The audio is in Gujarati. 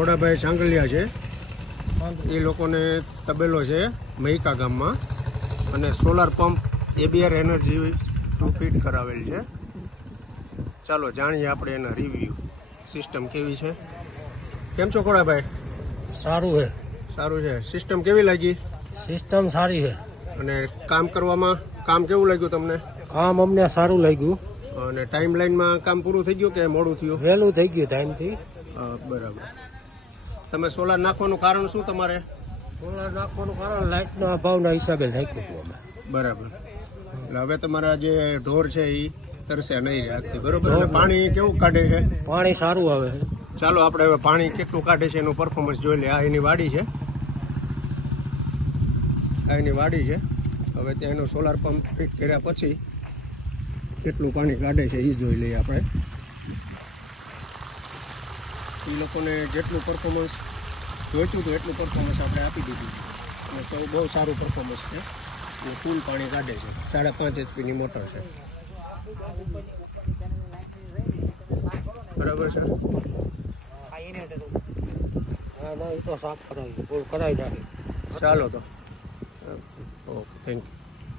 ખોડાભાઈ ચાંગલિયા છે, એ લોકોને તબેલો છે મહિકા ગામમાં અને solar pump ABR energy through fit કરાવેલ છે. ચાલો જાણીએ આપણે એના રિવ્યુ. સિસ્ટમ કેવી છે? કેમ છો ખોડાભાઈ? સારું છે. સારું છે. સિસ્ટમ કેવી લાગી? સિસ્ટમ સારી છે. અને કામ કરવામાં કામ કેવું લાગ્યું તમને? કામ અમને સારું લાગ્યું. અને ટાઈમ લાઈનમાં કામ પૂરું થઈ ગયું કે મોડું થયું? વહેલું થઈ ગયું ટાઈમથી. બરાબર. તમે સોલાર નાખવાનું કારણ શું તમારે? સોલાર નાખવાનું કારણ લાઇટના ભાવના હિસાબે નાખ્યું હતું અમે. બરાબર. એટલે હવે તમારા જે ઢોર છે એ તરસે નહીં રાખતી, બરોબર? અને પાણી કેવું કાઢે છે? પાણી સારું આવે છે. ચાલો આપણે હવે પાણી કેટલું કાઢે છે એનું પરફોર્મન્સ જોઈ લઈએ. આ એની વાડી છે, આ એની વાડી છે. હવે ત્યાં એનો સોલાર પંપ ફિટ કર્યા પછી કેટલું પાણી કાઢે છે એ જોઈ લઈએ આપણે. એ લોકોને જેટલું પરફોર્મન્સ જોઈતું હતું એટલું પરફોર્મન્સ આપણે આપી દીધું અને તો બહુ સારું પરફોર્મન્સ છે અને ફૂલ પાણી કાઢે છે. 5.5 HP મોટર છે, બરાબર છે. ના એ તો સાફ કરાવી નાખી. ચાલો તો ઓકે, થેન્ક યુ.